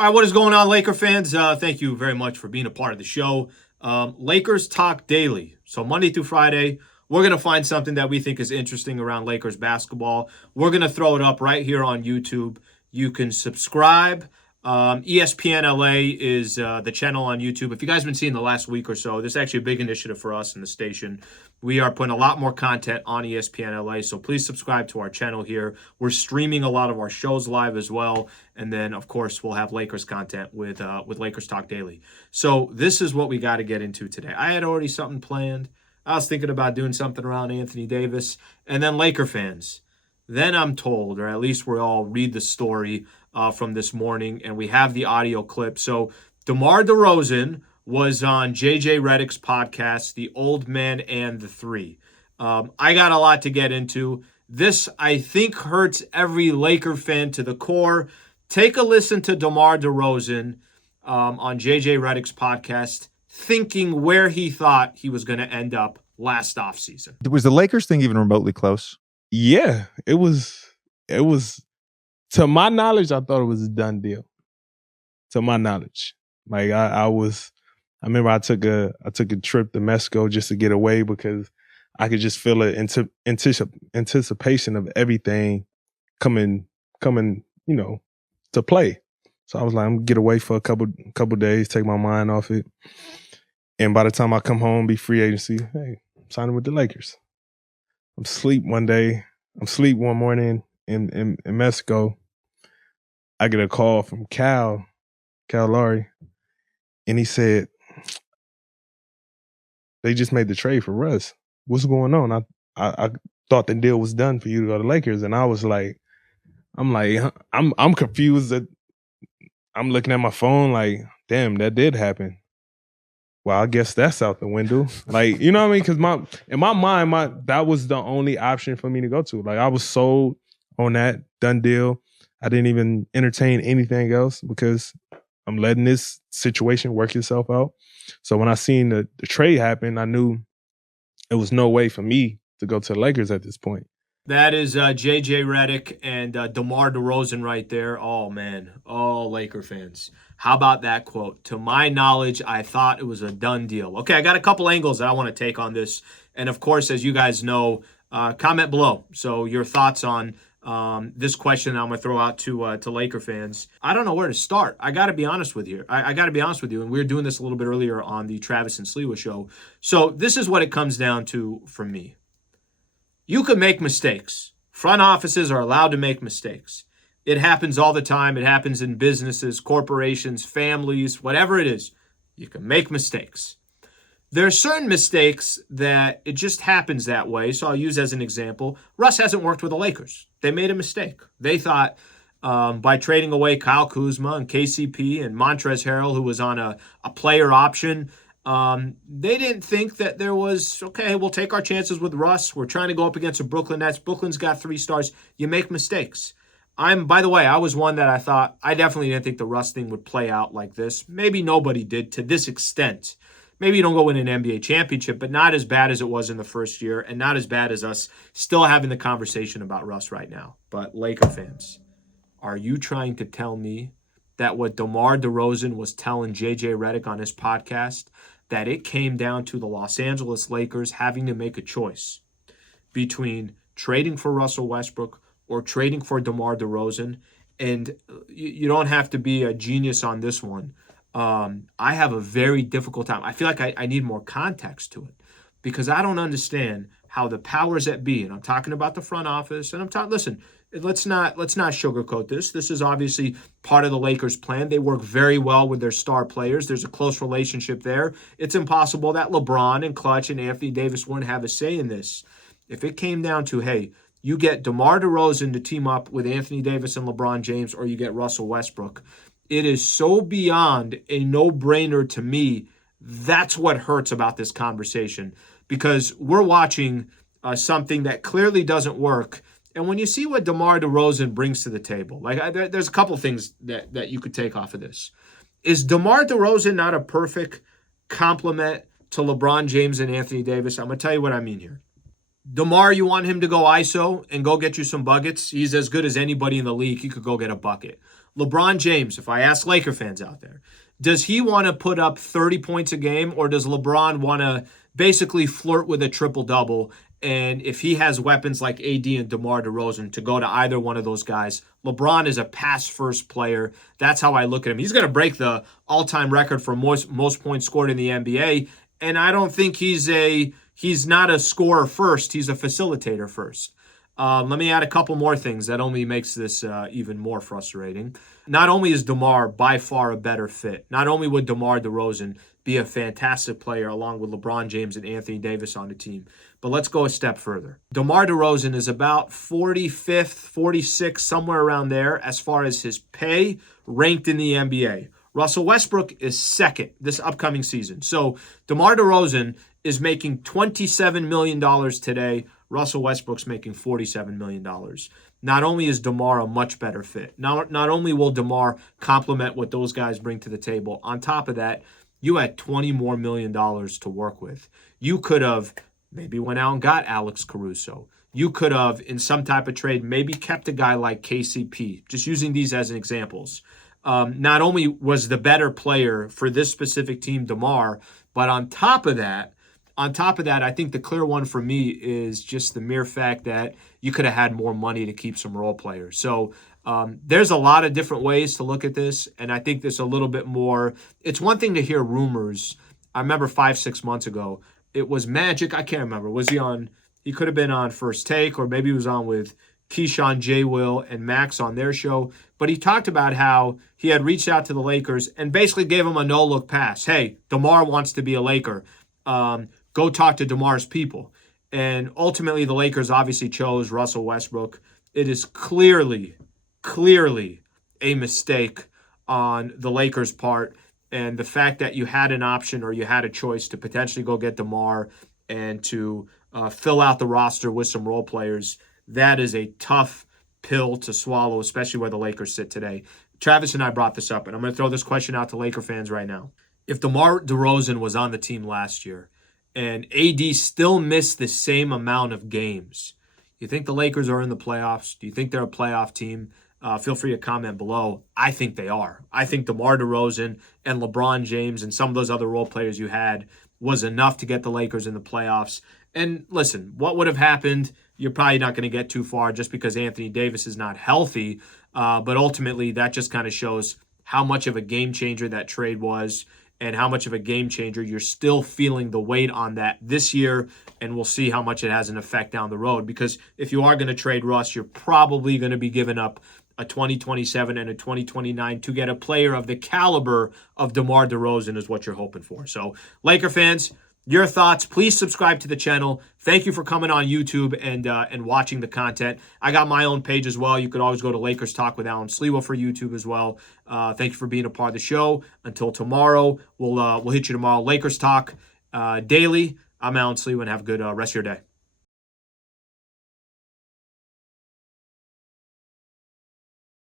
All right, what is going on, Laker fans? Thank you very much for being a part of the show. Lakers Talk Daily. So Monday through Friday, we're going to find something that we think is interesting around Lakers basketball. We're going to throw it up right here on YouTube. You can subscribe. ESPN LA is the channel on YouTube. If you guys have been seeing the last week or so, this is actually a big initiative for us in the station. We are putting a lot more content on ESPN LA, so please subscribe to our channel here. We're streaming a lot of our shows live as well, and then of course we'll have Lakers content with Lakers Talk Daily. So this is what we got to get into today. I had already something planned. I was thinking about doing something around Anthony Davis, and then Laker fans. Then I'm told, or at least we all read the story from this morning, and we have the audio clip. So DeMar DeRozan was on JJ Redick's podcast, The Old Man and the Three. I got a lot to get into. This, I think, hurts every Laker fan to the core. Take a listen to DeMar DeRozan on JJ Redick's podcast, thinking where he thought he was going to end up last offseason. Was the Lakers thing even remotely close? Yeah, it was. To my knowledge, I thought it was a done deal. To my knowledge, like I remember I took a trip to Mexico just to get away because I could just feel it anticipation of everything coming, to play. So I was like, I'm gonna get away for a couple days, take my mind off it, and by the time I come home, be free agency. Hey, I'm signing with the Lakers. I'm asleep one morning in Mexico. I get a call from Cal Lowry, and he said, they just made the trade for Russ. What's going on? I thought the deal was done for you to go to Lakers, and I was like, I'm confused. That I'm looking at my phone like, damn, that did happen. Well, I guess that's out the window. Like, you know what I mean? Because in my mind, that was the only option for me to go to. Like, I was sold on that done deal. I didn't even entertain anything else because I'm letting this situation work itself out. So when I seen the trade happen, I knew it was no way for me to go to the Lakers at this point. That is JJ Redick and DeMar DeRozan right there. Oh, man. Oh, Laker fans. How about that quote? To my knowledge, I thought it was a done deal. Okay, I got a couple angles that I want to take on this. And, of course, as you guys know, comment below. So your thoughts on this question I'm going to throw out to Laker fans. I don't know where to start. I got to be honest with you. I got to be honest with you. And we were doing this a little bit earlier on the Travis and Sliwa show. So this is what it comes down to for me. You can make mistakes. Front offices are allowed to make mistakes. It happens all the time. It happens in businesses, corporations, families, whatever it is. You can make mistakes. There are certain mistakes that it just happens that way. So I'll use as an example. Russ hasn't worked with the Lakers. They made a mistake. They thought by trading away Kyle Kuzma and KCP and Montrezl Harrell, who was on a player option, they didn't think that there was, okay, we'll take our chances with Russ. We're trying to go up against the Brooklyn Nets. Brooklyn's got 3 stars. You make mistakes. By the way, I was one that I definitely didn't think the Russ thing would play out like this. Maybe nobody did to this extent. Maybe you don't go win an NBA championship, but not as bad as it was in the first year and not as bad as us still having the conversation about Russ right now. But Laker fans, are you trying to tell me that what DeMar DeRozan was telling JJ Redick on his podcast, that it came down to the Los Angeles Lakers having to make a choice between trading for Russell Westbrook or trading for DeMar DeRozan? And you don't have to be a genius on this one. I have a very difficult time. I feel like I need more context to it because I don't understand how the powers that be, and I'm talking about the front office, and listen, let's not sugarcoat this. This is obviously part of the Lakers' plan. They work very well with their star players. There's a close relationship there. It's impossible that LeBron and Clutch and Anthony Davis wouldn't have a say in this. If it came down to, hey, you get DeMar DeRozan to team up with Anthony Davis and LeBron James, or you get Russell Westbrook, it is so beyond a no-brainer to me. That's what hurts about this conversation because we're watching something that clearly doesn't work. And when you see what DeMar DeRozan brings to the table, there's a couple things that you could take off of this. Is DeMar DeRozan not a perfect complement to LeBron James and Anthony Davis? I'm going to tell you what I mean here. DeMar, you want him to go ISO and go get you some buckets. He's as good as anybody in the league. He could go get a bucket. LeBron James, if I ask Laker fans out there, does he want to put up 30 points a game, or does LeBron want to basically flirt with a triple-double? And if he has weapons like AD and DeMar DeRozan to go to either one of those guys, LeBron is a pass-first player. That's how I look at him. He's going to break the all-time record for most points scored in the NBA, and I don't think he's not a scorer first. He's a facilitator first. Let me add a couple more things that only makes this even more frustrating. Not only is DeMar by far a better fit, not only would DeMar DeRozan be a fantastic player along with LeBron James and Anthony Davis on the team, but let's go a step further. DeMar DeRozan is about 45th, 46th, somewhere around there as far as his pay ranked in the NBA. Russell Westbrook is second this upcoming season. So DeMar DeRozan is making $27 million today. Russell Westbrook's making $47 million. Not only is DeMar a much better fit, not only will DeMar complement what those guys bring to the table, on top of that, you had $20 more million to work with. You could have maybe went out and got Alex Caruso. You could have, in some type of trade, maybe kept a guy like KCP, just using these as examples. Not only was the better player for this specific team DeMar, but on top of that, I think the clear one for me is just the mere fact that you could have had more money to keep some role players. So there's a lot of different ways to look at this, and I think there's a little bit more. It's one thing to hear rumors. I remember 5-6 months ago, it was Magic. I can't remember. Was he on? He could have been on First Take, or maybe he was on with Keyshawn, J. Will, and Max on their show. But he talked about how he had reached out to the Lakers and basically gave him a no-look pass. Hey, DeMar wants to be a Laker. Go talk to DeMar's people. And ultimately, the Lakers obviously chose Russell Westbrook. It is clearly a mistake on the Lakers' part. And the fact that you had an option or you had a choice to potentially go get DeMar and to fill out the roster with some role players, that is a tough pill to swallow, especially where the Lakers sit today. Travis and I brought this up, and I'm going to throw this question out to Laker fans right now. If DeMar DeRozan was on the team last year and AD still missed the same amount of games, you think the Lakers are in the playoffs? Do you think they're a playoff team? Feel free to comment below. I think they are. I think DeMar DeRozan and LeBron James and some of those other role players you had was enough to get the Lakers in the playoffs. And listen, what would have happened? You're probably not going to get too far just because Anthony Davis is not healthy. But ultimately, that just kind of shows how much of a game changer that trade was and how much of a game changer you're still feeling the weight on that this year. And we'll see how much it has an effect down the road. Because if you are going to trade Russ, you're probably going to be giving up a 2027 and a 2029 to get a player of the caliber of DeMar DeRozan is what you're hoping for. So, Laker fans, your thoughts, please subscribe to the channel. Thank you for coming on YouTube and watching the content. I got my own page as well. You could always go to Lakers Talk with Alan Sliwa for YouTube as well. Thank you for being a part of the show. Until tomorrow, we'll hit you tomorrow. Lakers Talk daily. I'm Alan Sliwa, and have a good rest of your day.